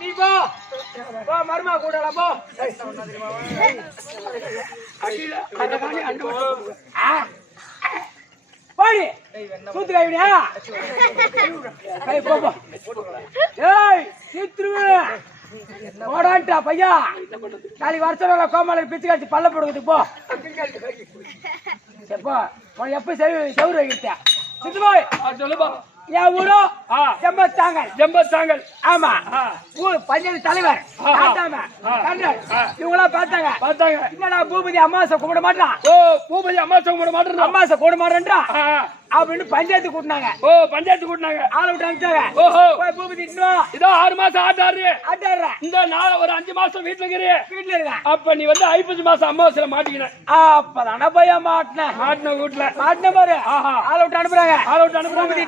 நீ போ மருமா கூடலாம் போ பாடி சூத்து கைவிடியா கை போ ஏய் சீத்துருவேன் ஓடான்டா பையா நாளைக்கு வருஷம் கோமாளர் பிச்சு காய்ச்சி பல்ல போடுறது போ எப்போ உனக்கு எப்ப செவ்வறு வைக்கிட்ட சித்து போய் சொல்லுப்பா என் ஊரோ ஜம்பத்தாங்கல் ஆமா ஊர் பஞ்சாயத்து தலைவர் இவங்களா பார்த்தாங்க என்னடா பூபதி அம்மாசை கும்பிட மாட்டான் பூபதி அம்மாசை கும்பிட மாட்டேன் அம்மாசை கூட மாட்டேன்டா அப்படின்னு பஞ்சாயத்து கூட்டினாங்க பஞ்சாயத்து கூட்டினாங்க ஆளை விட்டு அனுப்பிச்சாங்க பூபதி இதோ 6 மாசம் ஆட்டாடுற இந்த நாள் ஒரு 5 மாசம் வீட்டுல இருக்க அப்ப நீ வந்து 5 மாசம் அம்மாவாசையில மாட்டிக்கின அப்பதானே போய் மாட்டின வீட்டுல மாட்டின பாரு ஆளை விட்டு அனுப்புறாங்க பூபதி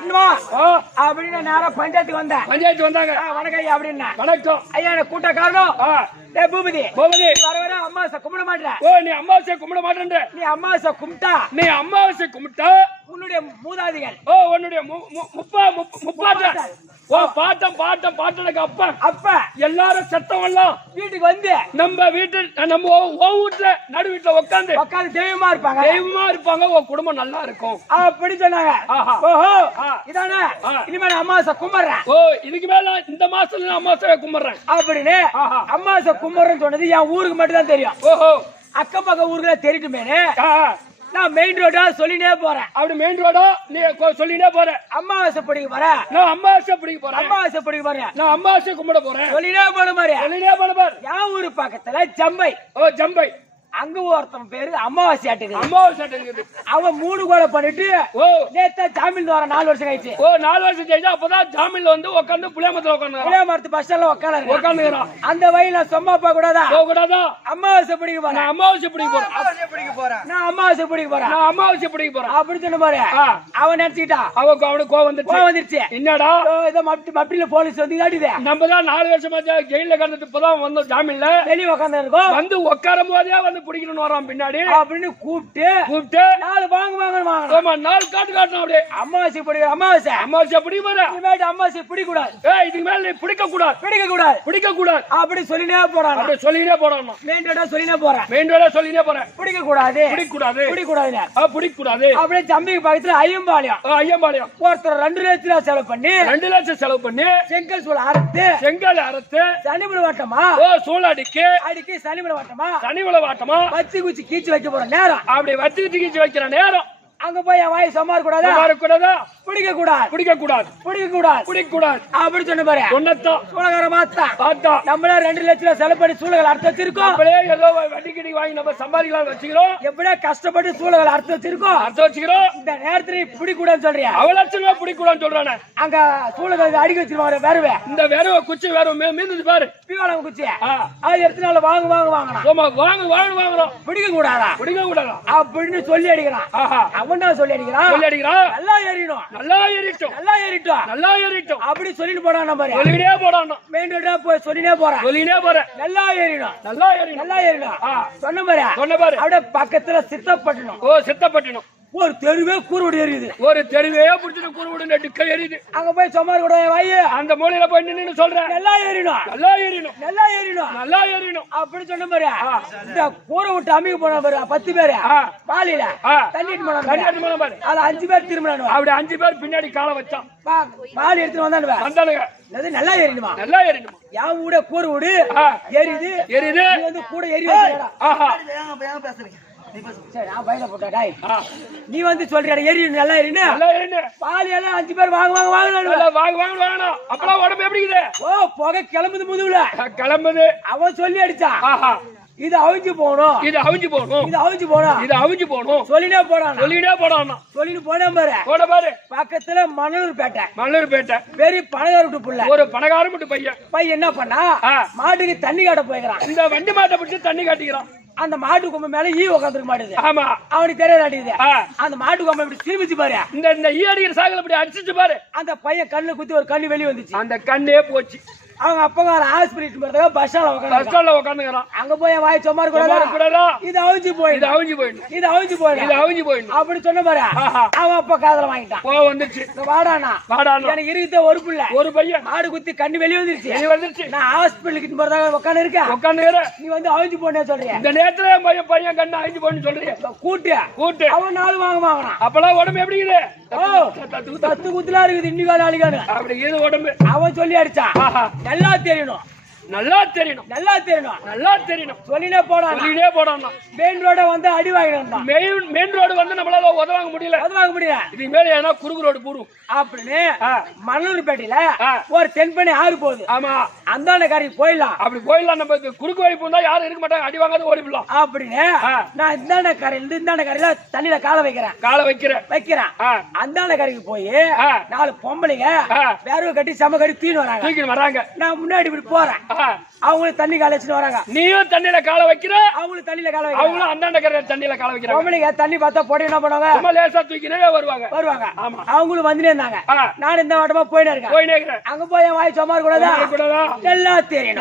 அப்படின்னு நேரம் பஞ்சாயத்துக்கு வந்தாங்க வணக்கம் ஐயா அப்படின்னா வணக்கம் ஐயா எனக்கு கூட்ட காரணம் பூபதி வர அம்மாவாசை கும்பிட மாட்டேன் நீ அம்மாவாசை கும்பிட மாட்டேன் நீ அம்மாவாசை கும்பிட்டா உன்னுடைய மூதாதிகள் உன்னுடைய பாட்டனுக்கு அப்ப எல்லாரும் சத்தம் எல்லாம் வீட்டுக்கு வந்து நம்ம வீட்டுல நடு வீட்டுல உட்காந்து தெய்வமா இருப்பாங்க உன் குடும்பம் நல்லா இருக்கும் அப்படி சொன்னாங்க இதானே இனிமேல் அம்மாவாசை கும்பிடுறேன் இதுக்கு மேல இந்த மாசத்துல அம்மாவாசை கும்பிடுறேன் அப்படின்னு அம்மாவாசை கும்பிடுறேன்னு சொன்னது என் ஊருக்கு மட்டும் தான் தெரியும் அக்கம் பக்கம் ஊருக்குள்ள தெரியுமே நான் மெயின் ரோடா சொல்லினே போறேன் அப்படி மெயின் ரோடா நீ சொல்லினே போறேன் அம்மாவாசை படிக்க போறேன் நான் அம்மாவாசை படிக்க போறேன் நான் அம்மாவாசை கும்பிட போறேன் சொல்லினே போன மாதிரி என் ஊரு பக்கத்துல ஜம்பை அங்க ஒருத்தன் பேரு அம்மாவாசை ஆட்டுக்கு அவன் 3 கோலை பண்ணிட்டு நேத்தா ஜாமீன் வர 4 வருஷம் கழிச்சு 4 வருஷம் கழிச்சு அப்பதான் ஜாமீன்ல வந்து உட்காந்து புளியமரத்து பஸ் ஸ்டாண்ட்ல உட்காந்துக்கிறான் அந்த வயல சும்மா போக கூடாதா அம்மாவாசை பிடிக்க போறேன் நான் அம்மாவாசை பிடிக்க போறேன் அப்படி சொன்ன பாரு அவன் நினைச்சுக்கிட்டான் அவனுக்கு கோவம் வந்துருச்சு என்னடா ஏதோ மப்டியில போலீஸ் வந்து காட்டுது நம்ம தான் 4 வருஷமா ஜெயில கடந்துட்டு இப்பதான் வந்தோம் ஜாமீன்ல வெளியே உட்காந்து இருக்கோம் வந்து உட்காரும் போதே வந்து பிடிக்கணும் வரோம் பின்னாடி அப்படின்னு கூப்பிட்டு 4 வாங்க 4 காட்டணும் அப்படியே அம்மாவாசை பிடிக்க போற அம்மாவாசை பிடிக்க கூடாது இதுக்கு மேல நீ பிடிக்க கூடாது அப்படி சொல்லினே போறான் மெயின் ரோடா சொல்லினே போறேன் பிடிக்க கூடாது அப்படியே ஜம்பிக்கு பக்கத்துல ஐயம்பாளையம் ஒருத்தர் 2 லட்சம் செலவு பண்ணி செங்கல் அறுத்து சனிமலை வாட்டமா சூழ அடிக்கி சனிமலை வாட்டமா வத்தி குச்சி கீச்சு வைக்க போற நேரம் அப்படி வத்தி குச்சி கீச்சு வைக்கிற நேரம் அங்க போய் என் வாய் சும்மா இருக்கக்கூடாதா பிடிக்க கூடாது அப்படி சொன்ன பாரு சூழகார மாத்தா நம்மளே 2 லட்சம் செலவு பண்ணி சூழல் அறுத்து வச்சிருக்கோம் ஏதோ வட்டிக்கடி வாங்கி நம்ம சம்பாதிக்கலாம் வச்சுக்கிறோம் எப்படியா கஷ்டப்பட்டு சூழல் அறுத்து வச்சிருக்கோம் இந்த நேரத்துல பிடிக்க கூடாதுன்னு சொல்றியா அவ்வளவு லட்சம் பிடிக்க கூடாதுன்னு சொல்றானே அங்க சூழல் அடிக்க வச்சிருவாங்க வேறுவே இந்த வேறுவ குச்சி வேற மீந்து பாரு பீவாளம் குச்சி அது எடுத்து வாங்குறோம் பிடிக்க கூடாதா அப்படின்னு சொல்லி அடிக்கிறான் அவன் சொல்லி அடிக்கிறான் நல்லா ஏறிட்டோம் அப்படி சொல்லிட்டு போறான் நம்ம மெயின் ரோடா போய் சொல்லினே போறேன் நல்லா ஏறிடும் சொன்ன பாரு அப்படியே பக்கத்துல சித்தப்பட்டணும் ஒரு தெருவே கூறுவிடு எரியுது புடிச்சிட்டு கூறுவிடு நெடுக்க எரியுது அங்க போய் சும்மா கூட வாயி அந்த மூலையில போய் நின்னு சொல்றேன் நல்லா ஏறிடும் அப்படி சொன்ன பாரு இந்த கூரை விட்டு அமைக்க போன பாரு 10 பேரு பாலியில தண்ணிட்டு போன பாரு அது 5 பேர் திரும்பினானு அப்படி 5 பேர் பின்னாடி காலை வச்சான் பால் எடுத்துட்டு வந்தானுங்க நல்லா ஏறிடுமா என் கூட கூறு விடு எரியுது வந்து கூட பேசுறீங்க நீ வந்து சொல்ற நல்லா பால் எல்லாம் 5 பேர் வாங்கணும் அப்பலாம் உடம்பு எப்படி புகை கிளம்புது முதுகுல அவன் சொல்லி அடிச்சான் இது அவிஞ்சு போணும் சொல்லினே போடான் போன பாரு பக்கத்துல மணலூர்பேட்டை பெரிய பணக்கார புள்ள ஒரு பணக்கார மட்டும் பையன் என்ன பண்ணா மாட்டுக்கு தண்ணி காட்ட போய்க்கிறான் இந்த வண்டி மாட்டை பிடிச்சி தண்ணி காட்டிக்கிறான் அந்த மாட்டு கொம்பு மேல ஈ உட்காந்துருக்க மாட்டேது ஆமா அவனுக்கு தெரியாது அந்த மாட்டு கொம்பை இப்படி திரும்பிச்சு பாரு இந்த ஈ அடிக்கிற சாகல இப்படி அடிச்சிச்சு பாரு அந்த பையன் கண்ணு குத்தி ஒரு கண்ணு வெளியே வந்துச்சு அந்த கண்ணே போச்சு அவங்க அப்பங்கார ஹாஸ்பிட்டல் போறதுக்கு பஸ் ஸ்டாண்ட்ல உட்காந்துக்கிறான். அங்க போய் வாய் சும்மா கூடாதா இது அவிஞ்சு போயிடும் அப்படி சொன்ன பாரு. அவன் அப்பா காதல வாங்கிட்டான். வந்துருச்சு வாடானா எனக்கு இருக்குது ஒரு பிள்ளை ஒரு பையன் மாடு குத்தி கண்ணு வெளியே வந்துருச்சு. நான் ஹாஸ்பிட்டலுக்கு போறதாக உட்காந்து இருக்கேன். நீ வந்து அவிஞ்சு போனே சொல்றீங்க. இந்த நேரத்துல பையன் கண்ணு அவிஞ்சு போன்னு சொல்றீங்க. கூட்டு அவன் 4 வாங்கினான். அப்பெல்லாம் உடம்பு எப்படி இருக்குது? தத்து குத்துலாம் இருக்குது. இன்னைக்கு நாளைக்கானு அப்படி இது உடம்பு. அவன் சொல்லி அடிச்சான். நல்லா தெரியணும் சொல்லினே போடான். மெயின் ரோட வந்து அடி வாங்கினான். மெயின் ரோடு வந்து நம்மளால உதவாங்க முடியல. இது மேல ஏன்னா குறுக்கு ரோடு பூரும் அப்படின்னு மணலூர்பேட்டையில ஒரு தென்பண்ணி ஆறு போகுது. ஆமா அந்த கரைக்கு போயிடலாம். அப்படி போயிடலாம். நம்ம குறுக்கு வழி போனா யாரும் இருக்க மாட்டாங்க. அடி வாங்காத ஓடி போடலாம் அப்படின்னு நான் இந்தாண்ட கரையில தண்ணியில காலை வைக்கிறேன். அந்தாண்ட கரைக்கு போய் 4 பொம்பளைங்க வேர்வை கட்டி செம கட்டி தூக்கின்னு வராங்க. நான் முன்னாடி இப்படி போறேன். அவங்களும் தண்ணி கால வச்சுட்டு வராங்க. நீயும் தண்ணியில கால வைக்கிற. அவங்களும் தண்ணியில கால வைக்கிற. அவங்களும் அந்தாண்ட கரையில தண்ணியில கால வைக்கிறாங்க. பொம்பளைங்க தண்ணி பார்த்தா போட்டு என்ன பண்ணுவாங்க? சும்மா லேசா தூக்கினே வருவாங்க. ஆமா அவங்களும் வந்துட்டே இருந்தாங்க. நான் இந்த வாட்டமா போயினே இருக்கேன். அங்க போய் வாய் சும்மா கூடாதா? நல்லா தெரியும்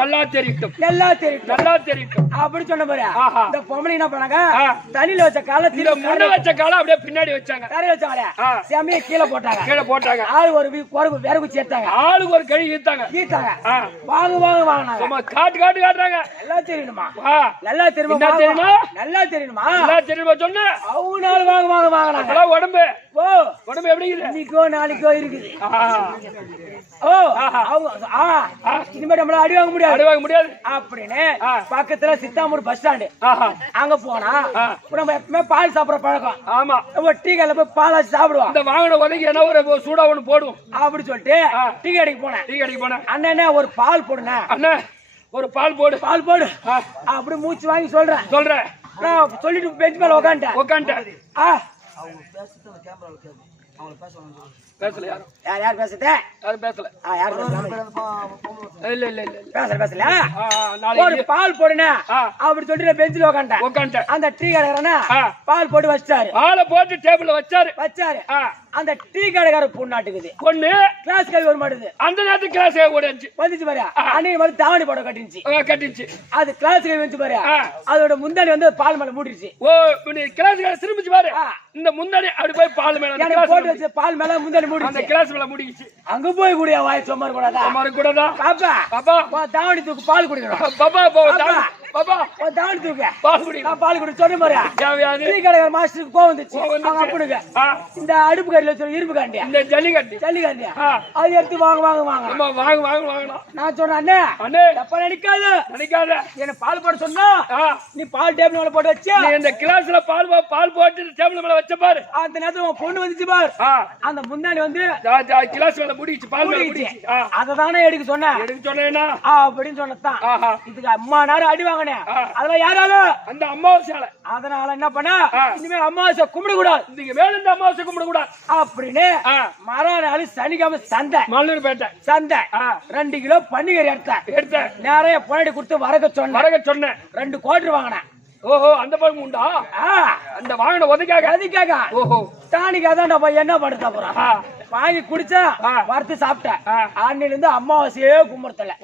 அப்படி சொன்ன பாரு. இந்த பொம்பளை என்ன பண்ணாங்க? தண்ணியில வச்ச கால முன்ன வச்ச கால அப்படியே பின்னாடி வச்சாங்க. தரையில வச்சாங்க. செமைய கீழே போட்டாங்க. ஆளு ஒரு வேறு குச்சி எடுத்தாங்க. ஆளுக்கு ஒரு கழி ஈத்தாங்க. வாங்குனாங்க. சும்மா காட்டுறாங்க. நல்லா தெரியுமா சொன்ன அவங்க நாள் வாங்குனாங்க. உடம்பு எப்படி இன்னைக்கோ நாளைக்கோ இருக்குது. இனிமே நம்மள அடி வாங்க முடியாது அப்படின்னு பக்கத்துல சித்தாமூர் பஸ் ஸ்டாண்டு அங்க போனா நம்ம எப்பவுமே பால் சாப்பிடுற பழக்கம். ஆமா டீ கடையில போய் பால் சாப்பிடுவோம். இந்த வாங்கின உதவி என்ன ஒரு சூடா ஒண்ணு போடுவோம் அப்படி சொல்லிட்டு டீ கடைக்கு போனேன். அண்ணே ஒரு பால் போடுங்க. அண்ணா ஒரு பால் போடு அப்படி மூச்சு வாங்கி சொல்றேன். நான் சொல்லிட்டு பெஞ்ச் மேல உட்காந்துட்டேன். பேசல யார் பேசுறது? யாரும் பேசல. பேசல ஒரு பால் போடுன அப்படி சொல்லிட்டு பெஞ்சில உட்காந்துட்டேன். அந்த டீ கடைக்காரனா பால் போட்டு வச்சாரு. பாலை போட்டு டேபிள்ல வச்சாரு. அந்த டீ கடைக்கார பொண்ணாட்டுக்குது. பொண்ணு கிளாஸ் கை வர மாட்டுது. அந்த நேரத்துக்கு கிளாஸ் வந்துச்சு பாரு. அன்னைக்கு வந்து தாவணி போட கட்டிச்சு. அது கிளாஸ் கை வந்து பாரு. அதோட முந்தாடி வந்து பால் மேல மூடிடுச்சு. கிளாஸ் திரும்பிச்சு பாரு. இந்த முந்தாடி அப்படி போய் பால் மேல போட்டு வச்சு பால் மேல முந்தாடி மூடி அந்த கிளாஸ் மேல மூடிச்சு. அங்க போய் கூடிய வாய் சும்மா கூடாதா? பாப்பா தாவணி தூக்கு பால் குடிக்கணும். பாப்பா தாவணி தூக்கு பால் குடி சொன்ன மாதிரி டீ கடைக்கார மாஸ்டருக்கு கோவம் வந்துச்சு. அப்படிங்க இந்த அடுப்பு கடையில சொல்லி இரும்பு காண்டி இந்த ஜல்லிகாண்டி அது எடுத்து வாங்க. நான் சொன்னேன் அண்ணே எப்ப நினைக்காத என்ன பால் போட சொன்னா நீ பால் டேபிள் மேல போட்டு வச்சு இந்த கிளாஸ்ல பால் போட்டு டேபிள் மேல வச்ச பாரு. அந்த நேரத்துல பொண்ணு வந்துச்சு பாரு. அந்த முன்னாடி வந்து கிளாஸ் மேல முடிச்சு பால் மேல முடிச்சு. அததானே எடுக்க சொன்னேன்னா அப்படின்னு சொன்னதான். இதுக்கு அம்மா நேரம் அடி வாங்கினேன். அதெல்லாம் யாரால அந்த அமாவாசையால. அதனால என்ன பண்ண இனிமே அமாவாசை கும்பிட கூடாது. இதுக்கு மேல இந்த அமாவாசை கும்பிட கூடாது அப்படின்னு மறுநாள் சனிக்கிழமை சந்தை மல்லூர்பேட்டை சந்தை 2 கிலோ பன்னிகறி எடுத்த நிறைய பொண்ணாடி கொடுத்து வரக சொன்னேன். 2 கோடி வாங்கினேன். ஓஹோ அந்த பழம் உண்டா? அந்த வாங்கின அதுக்காக ஓஹோ தானிக்காக தான் என்ன படுத்த போறான். வாங்கி குடிச்சா வறுத்து சாப்பிட்டேன். அன்னில இருந்து அம்மாவாசையே கும்பிடுத்தல.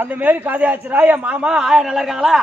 அந்த மாதிரி கதையாச்சுரா. என் மாமா ஆயா நல்லா இருக்காங்களா?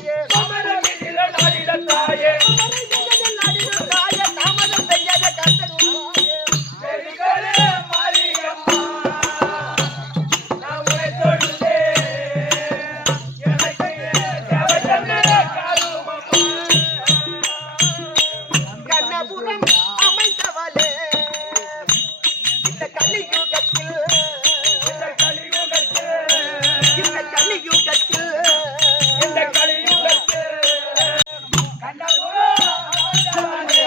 தாயே அமர வீதியில நாடிட தாயே தாமதம் செய்யாத கத்தருவாயே வெறிகளே மாரியம்மா நான் உன்னை தொழுதேன் எனக்கு தேவை தந்தே காருமம்மா கண்ணபுரம் அமைந்தவளே இந்த கலியுகத்தில் இந்த கலியுகத்தில் இந்த கலியுகத்தில் இந்த கலியுகத்தில் கண்டபுரம் ஆண்டவனே,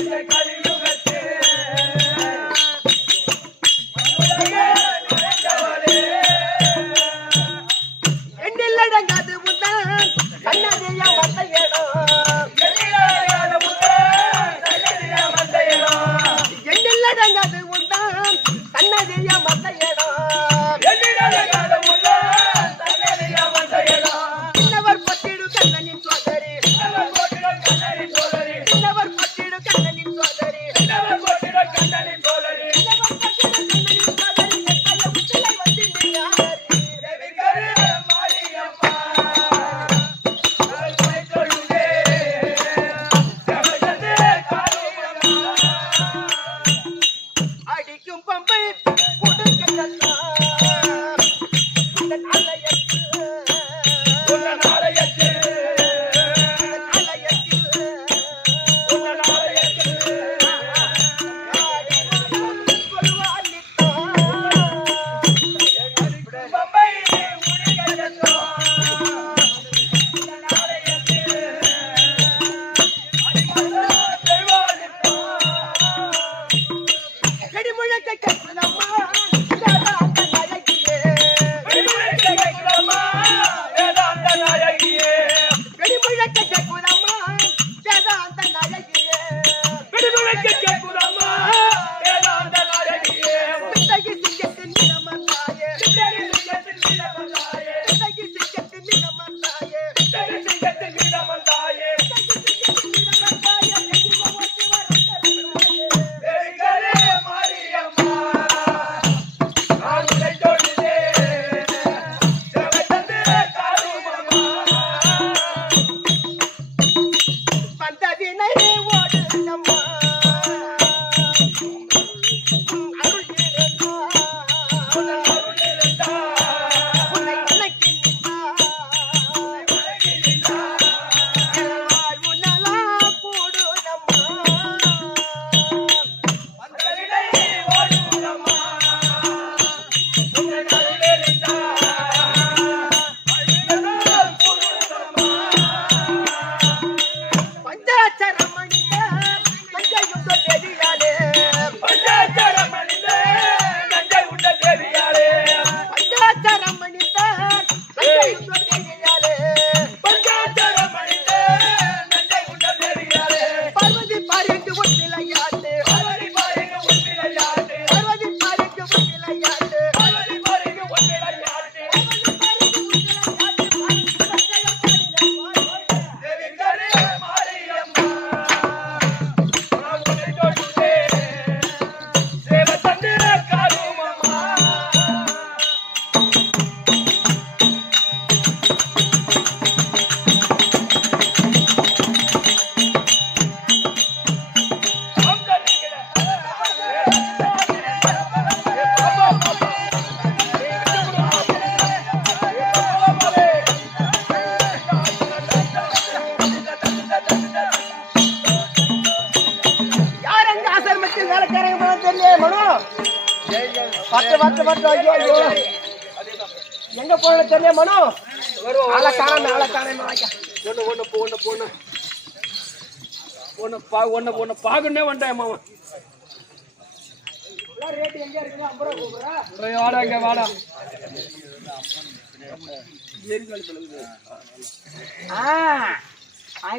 இந்த கலியுகத்தில் உலகே நிறைந்தவளே, எண்ணிலடங்காது உதான் கண்ணதிய வந்த இடம் எண்ணிலடங்காத முத்தம் சன்னதியில வந்த இடம். எண்ணிலடங்காது உதான் கண்ணதிய வந்த இடம் எண்ணிலடங்காத முத்தம் சன்னதியில வந்த இடம். சின்னவர் பட்டிடு கண்ணனின் சோதரி சின்னவர் போற்றிடும் கண்ணனின் சோதரி, சின்னவர் பட்டிடு கண்ணனின் சோதரி சின்னவர் போற்றிடும் கண்ணனின் சோதரி. தேவிகரே மாரியம்மா, நான் உன்னை தொழுதேன். தேவை தந்தே காருமம்மா. அடிக்கும் பம்பை உன்னன் ஆலயத்தில், உன்னன் ஆலயத்தில் பம்பை முடிகட்டோம். உன்னன் ஆலயத்தில் அடிமலர் தெய்வானிப்போம். கடிமுழக்க கட்டுனம்மா அந்த நாயகியே விடுமுறைக்கு கேட்கிறோமா, வேதாந்த நாயகியே. கடிமுழக்க கட்டுனம்மா அந்த நாயகியே விடுமுறைக்கு கேட்கிறோமா, வேதாந்த நாயகியே. பித்தகி சிங்கத்தின் நிலமந்தாயே சித்தகை சிங்கத்தின் வீரமந்தாயே, பித்தகி சிங்கத்தின் நிலமந்தாயே சித்தகை சிங்கத்தின் வீரமந்தாயே. தேவிகரே மாரியம்மா, நான் உன்னை தொழுதேன். தேவை தந்தே காருமம்மா. வந்ததினை ஓடுதம்மா அருள் இருந்தா உன்னன் அருள் இருந்தா, உன்னை வணங்கி நின்றா வணங்கி நின்றார். உன்னலாம் கூடுதம்மா வந்தவினை ஓடுதம்மா, உன்னன் அருள் இருந்தா, அழுதனால் கூடுதம்மா. பஞ்சாட்சரம் அணிந்த பஞ்சயுத்த தேவியாலே பஞ்சாட்சரம் அணிந்த நஞ்சை உண்ட தேவியாரே, பஞ்சாட்சரம் அணிந்த பஞ்சயுத்த தேவியாலே பஞ்சாட்சரம் அணிந்த நஞ்சை உண்ட தேவியாரே. பார்வதி பாரிக்கு ஒற்றிலையாட்டு பார்வதி பாரிக்கு ஒன்றிலையாட்டு, பார்வதி பாரிக்கு ஒற்றிலையாட்டு பார்வதி பாரிக்கு ஒன்றிலையாட்டு. தேவிகரே மாரியம்மா, நான் உன்னை தொழுதேன். தேவை தந்தே காருமம்மா. யார் எங்க ஆசிரமத்தில் வேலைக்காரங்க போல தெரியல மனு பத்து ஐயோ ஐயோ எங்க போன தெரியல மனு ஆளை காணாம ஒன்னு பாக்குன்னே வந்துட்டேன் மாமா. ரேட்டு எங்க இருக்குது 50 ரூபா கூப்பிடுறா வாடா இங்க வாடா.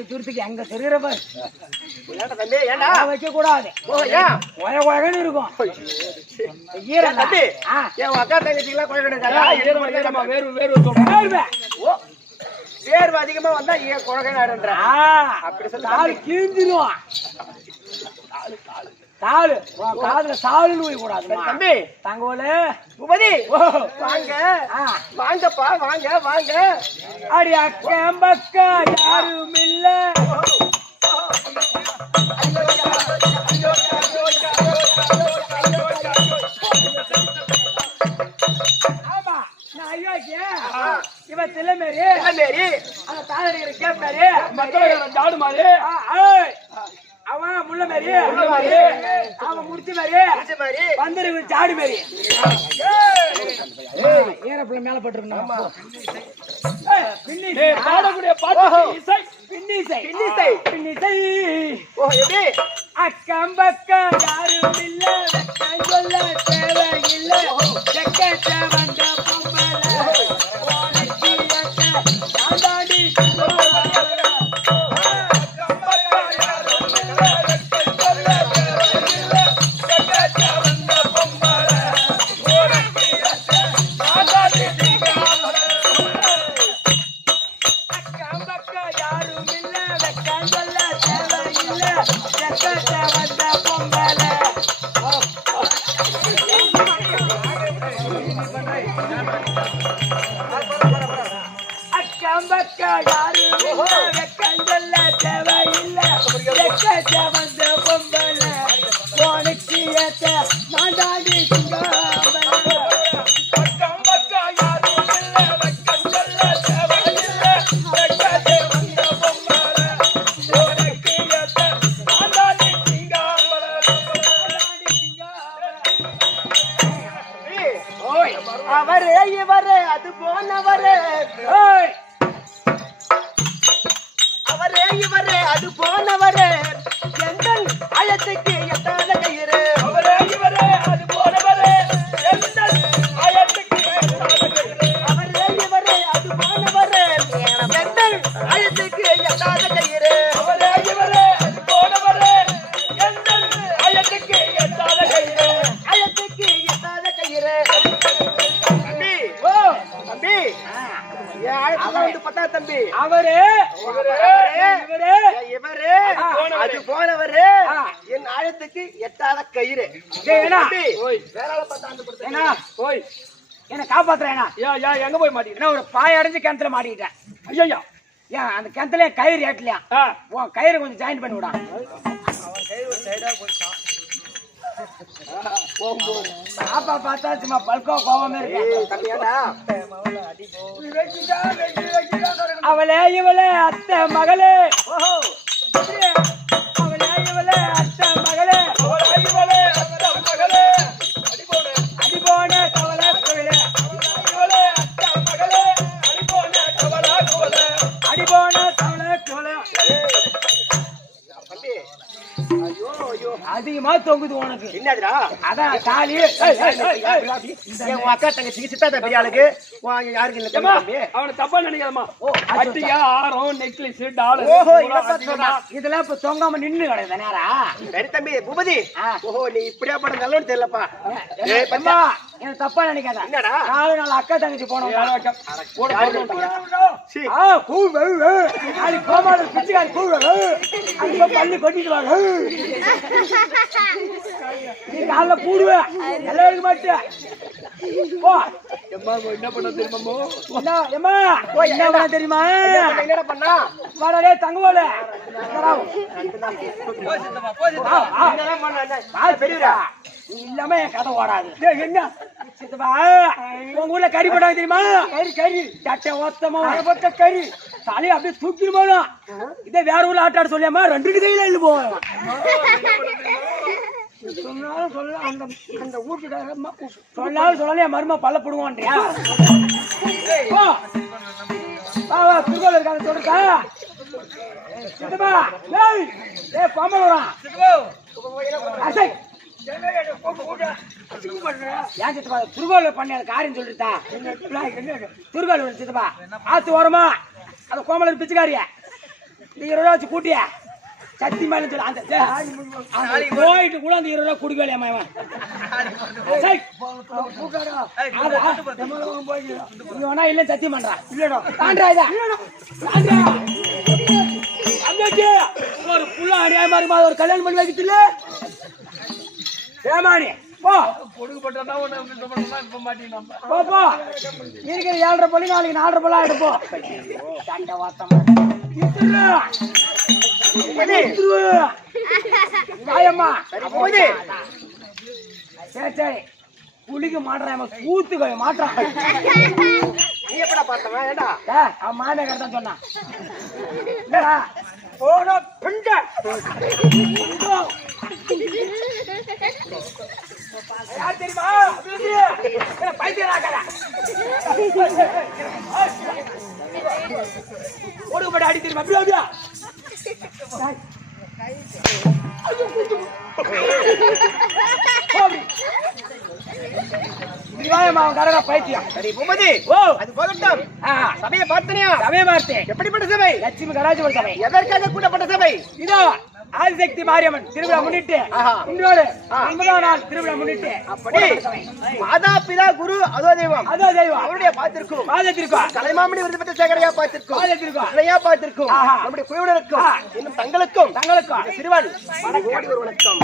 தூரத்துக்கு எங்க தெரியுற பாரு ஏண்டா தம்பி ஏண்டா வைக்க கூடாது ஓ ஏன் கொய கொயன்னு இருக்கும் ஏன் தம்பி ஏன் அக்கா தங்கச்சிக்கெல்லாம் கொலை கிடைக்காதா வேறு வேறு சொல்றேன். ஓ தேர்வு அதிகமா வந்தா ஏன் கொலை ஆடுன்ற அப்படி சொல்லி கால் கிழிஞ்சிரும் தாளு காதுல சாலுன்னு போய் கூடாது தம்பி தங்கோல பூபதி வாங்க வாங்கப்பா வாங்க வாங்க. அடி அக்கம் பக்கா யாரும் இல்ல ஆமா நான் ஐயோக்கிய இவன் தில்லமேரி அந்த தாளடிக்கிற கேப்பாரு மக்கள் ஜாடு மாதிரி அவன் முள்ள மாரி அவன் முடிச்சு மாரி வந்துரு ஜாடு மாரி ஏறப்புல மேல போட்டுருக்கணும் பாடக்கூடிய பாட்டு இசை பின்னிசை அக்கம் பக்கம் யாரும் இல்ல சொல்ல தேவையில்ல செக்கச்ச வந்த அவரே இவரே அது போனவரே அவரே இவரே அது போனவரே எங்கள் ஆயத்துக்கு எட்டாத கயிறு அவரே இவரே அது போனவரே எங்கள் ஆயத்துக்கு எட்டாத கயிறு அவரே இவரே அது போனவரே எங்கள் ஆயத்துக்கு எட்டாத கயிறு அவரே இவரே அது போனவரே எங்கள் ஆயத்துக்கு எட்டாத கயிறு ஆயத்துக்கு எட்டாத கயிறு தம்பி தம்பி என் ஆயத்துல வந்து பத்தா தம்பி அவரே இவரே அது போனவரு என் ஆழத்துக்கு எட்டாத கயிறு என்ன காப்பாத்துறேனா எங்க போய் மாட்டீங்க ஒரு பாய அடைஞ்சு கிணத்துல மாட்டிக்கிட்டேன் ஐயா ஏன் அந்த கிணத்துல கயிறு ஏட்டலையா உன் கயிறு கொஞ்சம் ஜாயின் பண்ணி விடா பாப்பா பார்த்தா சும்மா பல்கோ கோவமே இருக்கு அவளே இவளே அத்தை மகளே அவளே இவளே அத்தை மகளே இவளே அத்த மகளே அடிபோன கவலை கோயிலே இவளே அத்த மகளே அடிபோன கவலை கோலே அடிபோன கவலை கோயிலே அதிகமா தொங்குது உனக்கு என்னதுடா அதான் தாலி என் அக்கா தங்கச்சிக்கு சித்தா தம்பி ஆளுக்கு யாருக்கு இல்ல தம்பி அவனை தப்பா நினைக்காதம்மா அட்டியா ஆரம் நெக்லஸ் டாலர் ஓஹோ இல்லப்பா சொன்னா இதெல்லாம் இப்ப தொங்காம நின்னு கிடக்குது நேரா சரி தம்பி பூபதி ஓஹோ நீ இப்படியா படம் நல்லவன்னு தெரியலப்பா எனக்கு தப்பா நினைக்காத என்னடா 4 நாள் அக்கா தங்கச்சி போனோம் கோமாள பிச்சுக்காரி கூழ பள்ளி கொட்டிட்டு வாங்க நீ காலைல கூடுவ எல்லாம் இருக்க மாட்டேன் என்ன பண்ண தெரியுமா என்ன பண்ண தெரியுமா என்னடா பண்ணா வாடா தங்குவோல பெரியவரா இல்லாம என் கதை ஓடாது என்ன சித்தப்பா உங்க ஊர்ல கறி போட்டாங்க தெரியுமா கறி சட்டை ஓத்தமா பட்ட கறி தலையை அப்படியே தூக்கிடுமா இதே வேற ஊர்ல ஆட்டாட சொல்லியாமா 2 கையில எழுந்து போவோம் சொன்னாலும் சொல்ல அந்த வீட்டுக்கார சொன்னாலும் சொல்லல என் மருமா பல்ல போடுவான்றியா திருக்கோள் இருக்காங்க சொல்றா சித்தப்பா பாம்பு வரான் திருக்கோள் பண்ணி அந்த காரியம் சொல்லிட்டா திருக்கோள் சித்தப்பா ஆத்து ஓரமா அந்த கோமலர் பிச்சுக்காரிய நீ 20 ரூபா வச்சு கூட்டிய சத்தி மேல சொல்லு அந்த போயிட்டு கூட அந்த 20 ரூபா குடிக்கலையா இல்ல சத்தியம் பண்றா ஒரு புள்ள அநியாயமா இருக்குமா ஒரு கல்யாணம் பண்ணி வைக்கல ஏமானி போ கொடுக்கப்பட்டா ஒண்ணு இப்ப மாட்டீங்க நம்ம போ போ இருக்கிற 7.5 பல்லு நாளைக்கு 4.5 பல்லா எடுப்போம் சண்டை வாத்தமா வாயம்மா சரி சரி புளிக்க மாட்டான் கூத்துக்க மாட்டான் நீ எப்படா பார்த்தவன் ஏண்டா அவன் மாநகர் தான் சொன்னான் என்னடா போன பிண்ட யார் தெரியுமா பைத்தியராக்கடா கொடுக்கப்பட்ட அடி தெரியுமா அப்படியா அப்படியா பைத்தியம் சரி பூமதி ஓ அது போகட்டும் சபையை பார்த்தனியா சபையை பார்த்தேன் எப்படிப்பட்ட சபை லட்சுமி கராஜபுர சபை எதற்காக கூட்டப்பட்ட சபை இதோ ஆதிசக்தி மாரியம்மன் திருவிழா முன்னிட்டு இன்றோடு 9ஆம் நாள் திருவிழா முன்னிட்டு அப்படி மாதா பிதா குரு அதோ தெய்வம் அவருடைய பார்த்திருக்கும் கலைமாமணி விருது பெற்ற சேகரையா பார்த்திருக்கும் இல்லையா பார்த்திருக்கும் நம்முடைய குழுவினருக்கும் இன்னும் தங்களுக்கும் சிறுவன் ஓடி ஒரு வணக்கம்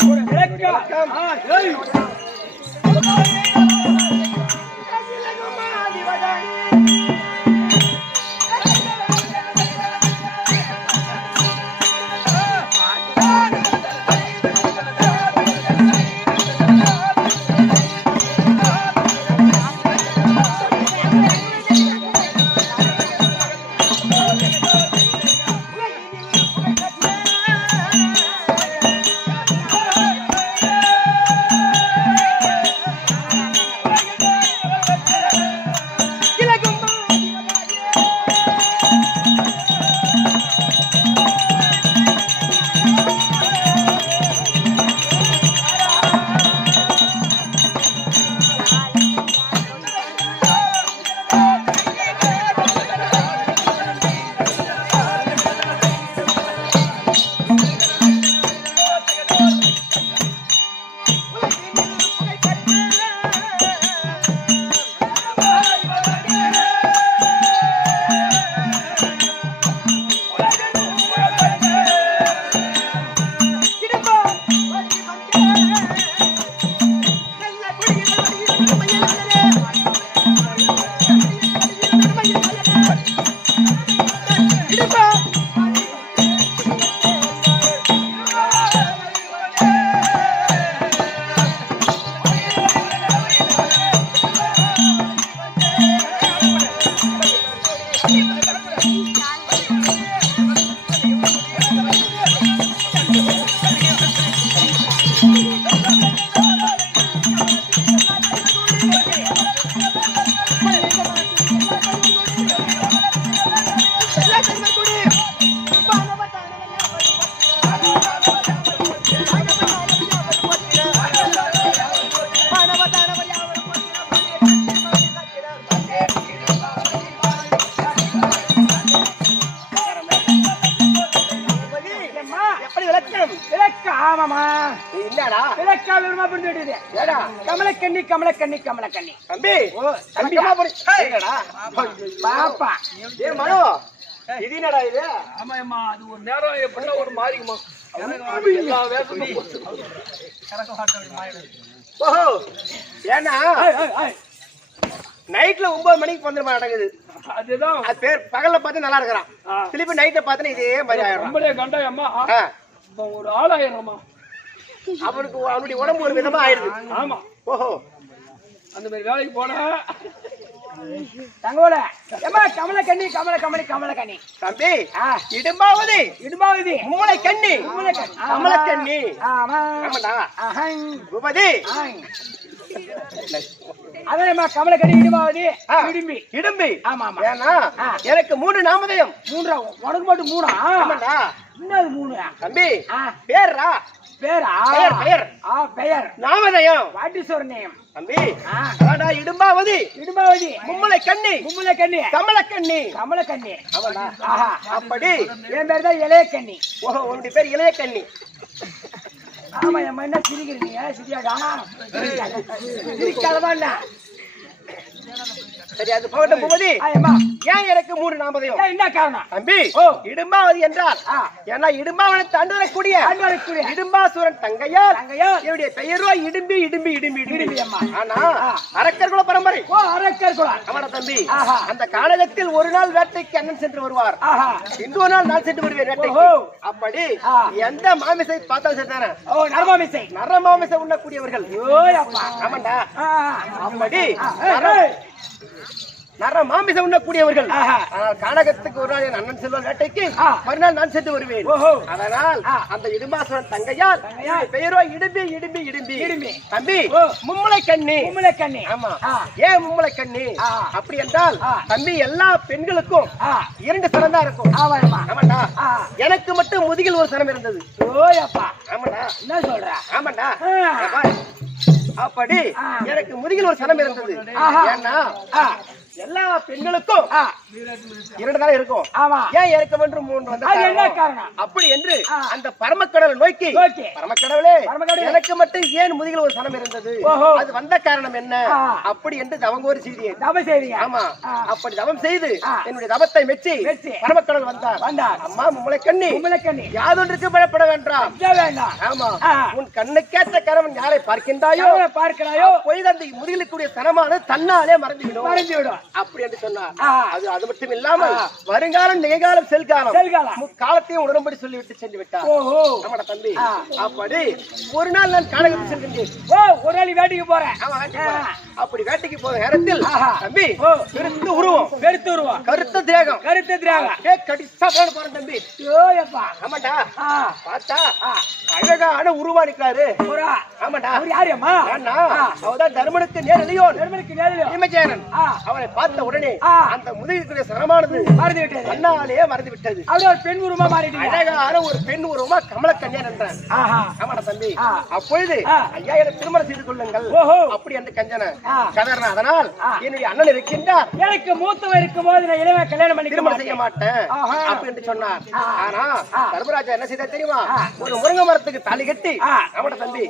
கமலக்கண்ணி கமலக்கண்ணி கமலக்கண்ணி தம்பி பாப்பா மனோ இது என்னடா இது ஆமாம்மா அது ஒரு நேரம் எப்படின்னா ஒரு மாறிக்குமா எல்லா வேகமும் ஓஹோ ஏன்னா நைட்ல 9 மணிக்கு வந்துருமா நடக்குது அதுதான் அது பேர் பகல்ல பார்த்து நல்லா இருக்கிறான் திருப்பி நைட்ல பார்த்தா இதே மாதிரி ஆயிடும் நம்மளே கண்டாயம்மா ஒரு ஆளாயிரம்மா அவனுக்கு அவனுடைய உடம்பு ஒரு விதமா ஆயிடுது ஆமா ஓஹோ அந்த மாதிரி வேலைக்கு போனா தங்கோல ஏமா கமலக்கண்ணி கமலக்கமணி கமலக்கண்ணி தம்பி இடும்பாவதி இடும்பாவதி மூளை கண்ணி கமலக்கண்ணி ஆமா ஆமாடா அஹங் பூபதி அதேமா கமலக்கண்ணி இடும்பாவதி இடும்பி இடும்பி ஆமா ஆமா ஏன்னா எனக்கு 3 நாமதயம் 3 உனக்கு மட்டும் 3 ஆமாடா என்னது 3 தம்பி பேர்ரா பேரா பெயர் பெயர் நாமதயம் வாட் இஸ் யுவர் நேம் தம்பி அடடா இடும்பாவதி இடும்பாவதி மும்மலை கண்ணி கமலக்கண்ணி கமலக்கண்ணி அவனா அப்படி என் பேர் தான் இளையக்கண்ணி ஓஹோ உன்னுடைய பேர் இளையக்கண்ணி ஆமா என் என்ன சிரிக்கிறீங்க சிரியாடா சிரிக்காதமா என்ன சரி அது போகட்டும் பூபதி. ஆயம்மா ஏன் எனக்கு 3 நாமதயம்? என்ன காரணம்? தம்பி ஓ. இடும்பாவதி என்றால் ஏன்னா இடும்பாவனை தாண்டுவரக்கூடிய இடும்பாசுரன் தங்கையார் என்னுடைய பெயரோ இடும்பி இடும்பி இடும்பி இடும்பி அம்மா. ஆனா அரக்கர்குல பரம்பரை. ஓ அரக்கர் குலம். அவன தம்பி அந்த கானகத்தில் ஒரு நாள் வேட்டைக்கு அண்ணன் சென்று வருவார், இன்னொரு நாள் நான் சென்று வருவேன் வேட்டைக்கு. அப்படி எந்த மாமிசை பார்த்தாலும் சரிதானே? ஓ நரமாமிசை. நரமாமிசை உண்ணக்கூடியவர்கள். ஓ அப்பா ஆமாண்டா. அப்படி நர மாமிசை உண்ணக்கூடியவர்கள். ஆனால் கானகத்துக்கு ஒரு நாள் என் அண்ணன் செல்வார் வேட்டைக்கு, மறுநாள் நான் சென்று வருவேன். அதனால் அந்த இடும்பாசுரன் தங்கையால் பெயரோ இடும்பி இடும்பி இடும்பி இடும்பி. தம்பி மும்முளை கண்ணி. மும்முளை கண்ணி. ஆமா. ஏன் மும்முளை கண்ணி அப்படி என்றால் தம்பி எல்லா பெண்களுக்கும் 2 சரம் தான் இருக்கும். ஆமாண்டா. எனக்கு மட்டும் முதுகில் ஒரு சரம் இருந்தது. ஓயப்பா. ஆமாண்டா. என்ன சொல்ற? ஆமாண்டா. அப்படி எனக்கு முதுகில் ஒரு சரம் இருந்தது. ஏன்னா எல்லா பெண்களுக்கும் 2 தான் இருக்கும். ஏன் எனக்கு மட்டும் 3 வந்தது? அப்படி என்று அந்த பரமக்கடவுளை நோக்கி, பரமக்கடவுளே எனக்கு மட்டும் ஏன் முதுகில் ஒரு சனம் இருந்தது, அது வந்த காரணம் என்ன அப்படி என்று தவங்க ஒரு செய்தி. ஆமா. அப்படி தவம் செய்து என்னுடைய தவத்தை மெச்சி பரமக்கடவுள் வந்தார். அம்மா மும்முளை கண்ணி, யாதொன்றுக்கு பயப்பட வேண்டாம். ஆமா. உன் கண்ணுக்கேற்ற கணவன் யாரை பார்க்கின்றாயோ பொய்து அந்த முதுகிலுக்குரிய சனமானது தன்னாலே மறைந்துவிடும் அப்படி என்று சொன்னார். அது மட்டும் இல்லாமல் வருங்காலம் நிகழ்காலம் செல்காலம் முக்காலத்தையும் உணரும்படி சொல்லிவிட்டு சென்று விட்டார். நம்மட தம்பி. அப்படி ஒரு நாள் நான் கானகத்துக்கு செல்கின்றேன். ஒரு நாள் வேட்டைக்கு போறேன். அப்படி வேட்டைக்கு போற நேரத்தில் தம்பி பெருத்த உருவம் கருத்த திரேகம் போறேன் தம்பி. ஆமாண்டா. பார்த்தா அழகான உருவா நிற்கிறாரு. ஆமாண்டா. அவர்தான் தர்மனுக்கு நேரடியோன் இமஜேனன். அவனை பார்த்த உடனே அந்த முதுகுக்குரிய சரமானது மண்ணாலே மறந்து விட்டது. பெண் உருவமா மாறி அழகான ஒரு பெண் உருவமா கமலக்கன்யான் என்றான். ஆமாடா தம்பி. அப்பொழுது ஐயா எனக்கு திருமணம் செய்து கொள்ளுங்கள் அப்படி என்று கஞ்சன கதறன. அதனால் என்னுடைய அண்ணன் இருக்கின்றார், எனக்கு மூத்தவன் இருக்கும் போது நான் இளவ கல்யாணம் பண்ணி திருமணம் செய்ய மாட்டேன் அப்படி என்று சொன்னார். ஆனா தர்மராஜா என்ன செய்த தெரியுமா? ஒரு முருங்கை மரத்துக்கு தாலி கட்டி அவனோட தம்பி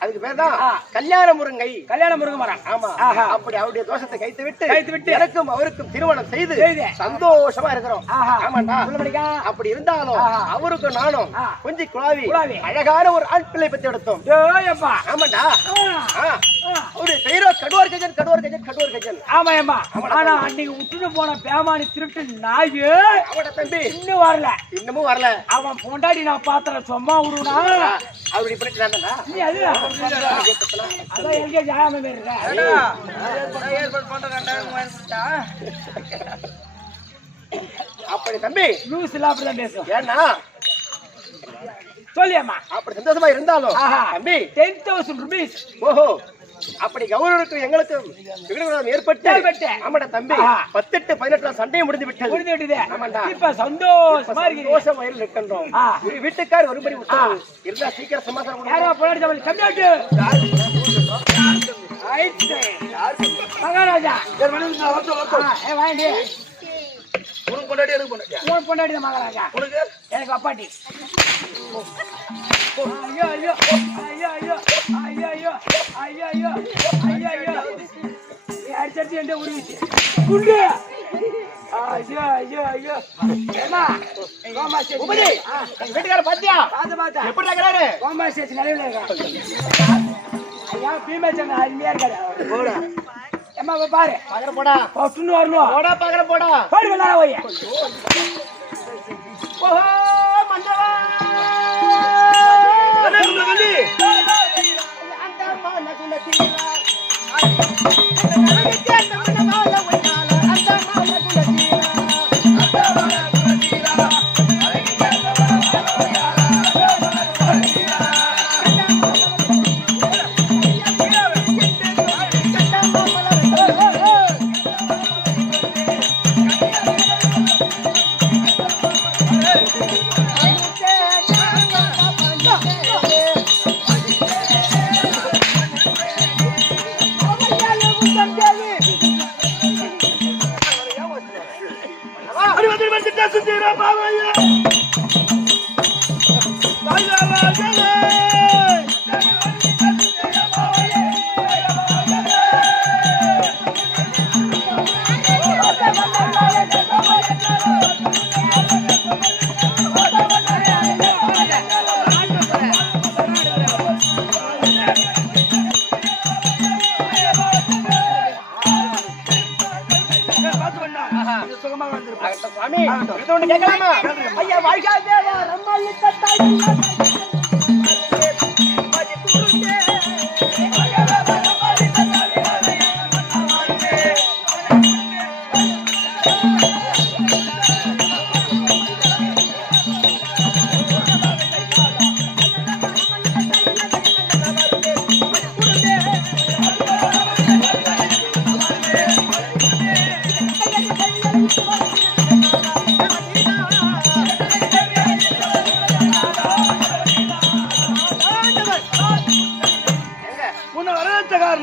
அதுக்கு பேர் தான் கல்யாண முருங்கை மரம். ஆமா. அப்படி அவருடைய தோஷத்தை கைத்து விட்டு எனக்கும் அவருக்கும் திருமணம் செய்து சந்தோஷமா இருக்கிறோம். ஆமாண்டா. அப்படி இருந்தாலும் அவருக்கும் நானும் கொஞ்சம் குழாவி அழகான ஒரு ஆண் பிள்ளை பத்தி எடுத்தோம். ஆமாண்டா. அவருடைய பெயரோ கடுவார் கஜன். ஆமாயம்மா. ஆனா அன்னைக்கு விட்டுட்டு போன பேமானி திருட்டு நாயு அவட தம்பி இன்னமும் வரல. அவன் பொண்டாடி நான் பாத்திர சும்மா விடுனா அவருடைய பிரச்சனை நீ அது அதான் எங்க ஜாம இருக்க அப்படி தம்பி லூஸ்ல அப்படிதான் பேசும். ஏன்னா சொல்லியம்மா அப்படி சந்தோஷமா இருந்தாலும் தம்பி 10,000 rupees. ஓஹோ. அப்படி கௌரவருக்கு எங்களுக்கு விகிதம் ஏற்பட்டு ஆமாடா தம்பி 18 சண்டையை முடிந்து விட்டது. இப்ப சந்தோஷமா இருக்கு. தோஷம் வயல் இருக்கின்றோம். வீட்டுக்கார் ஒருபடி உத்தரவு இருந்தா சீக்கிரம் சமாதானம் மகாராஜா வாங்கி உனக்கு கொண்டாடி உனக்கு கொண்டாடி மகாராஜா உனக்கு எனக்கு அப்பாட்டி. ஐயோ ஐயோ ஐயோ ஐயோ ஐயோ ஐயோ ஐயோ ஐயோ ஐயோ ஐயோ அடிச்சு எந்த உருவிச்சு குண்டு. ஐயோ ஐயோ ஐயோ வீட்டுக்கார பாத்தியா எப்படி இருக்கிறாரு? கோமா ஸ்டேஷன் நிலையில இருக்கா ஐயா பீமேச்சன் அருமையா இருக்காரு. ஏமா பாரு பாக்குற போடா பட்டுன்னு வரணும் போடா பாக்குற போடா பாடு வெள்ளார போய் ஓஹோ மண்டவா கேட்கலாமா? ஐயா வாழ்காதே வா ரம்மாளித்த தாய்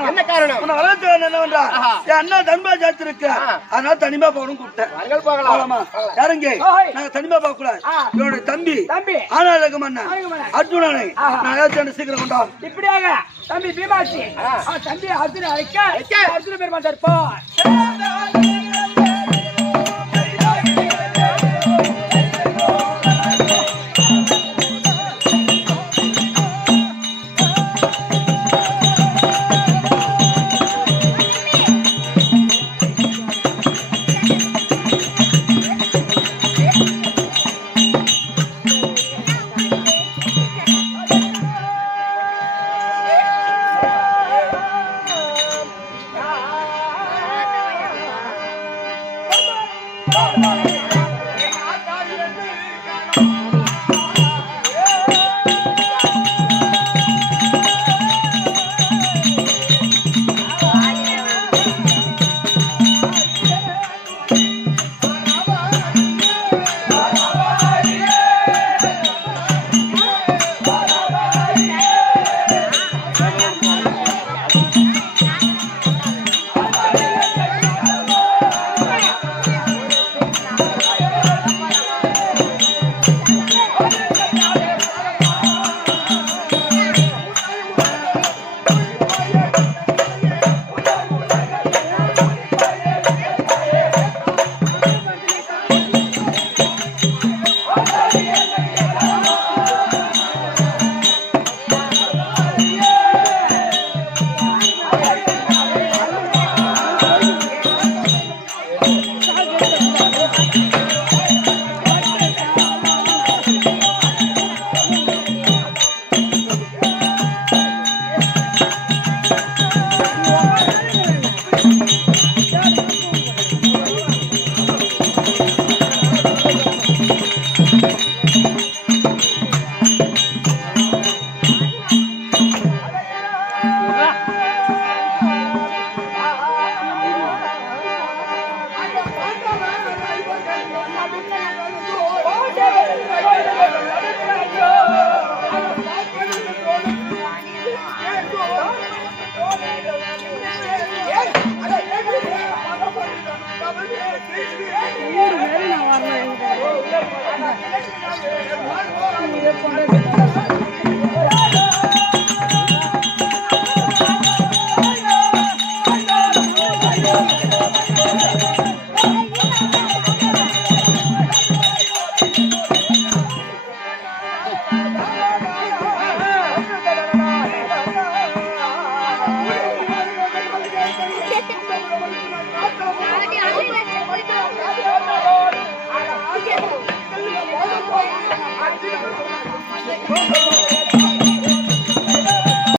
என்ன காரணம்? என்னவென்றால் என் அண்ணா தனிமா ஜாத்திருக்கு அதனால தனிமா போகணும் கூப்பிட்டேன். போகலாமா? யாருங்க நாங்க தனிமா போக கூடாது. என்னுடைய தம்பி ஆனாலும் அர்ஜுனனை நான் சீக்கிரம் கொண்டான். இப்படியாக தம்பி பீமாச்சி தம்பி அர்ஜுன அழைக்க அர்ஜுன பெருமாள் இருப்பார்.